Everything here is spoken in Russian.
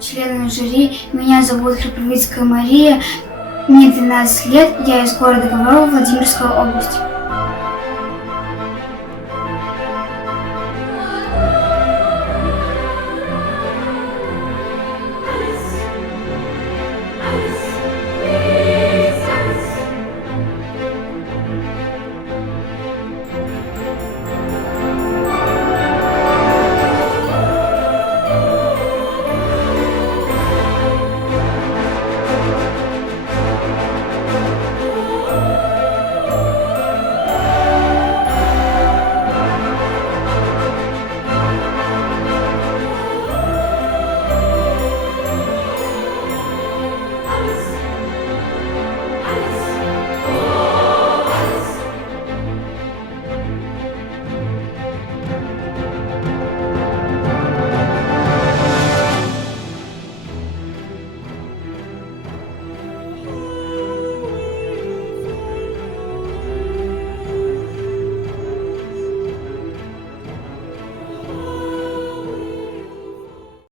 члены жюри. Меня зовут Храповицкая Мария, мне 12 лет, я из города Коврово, Владимирская область.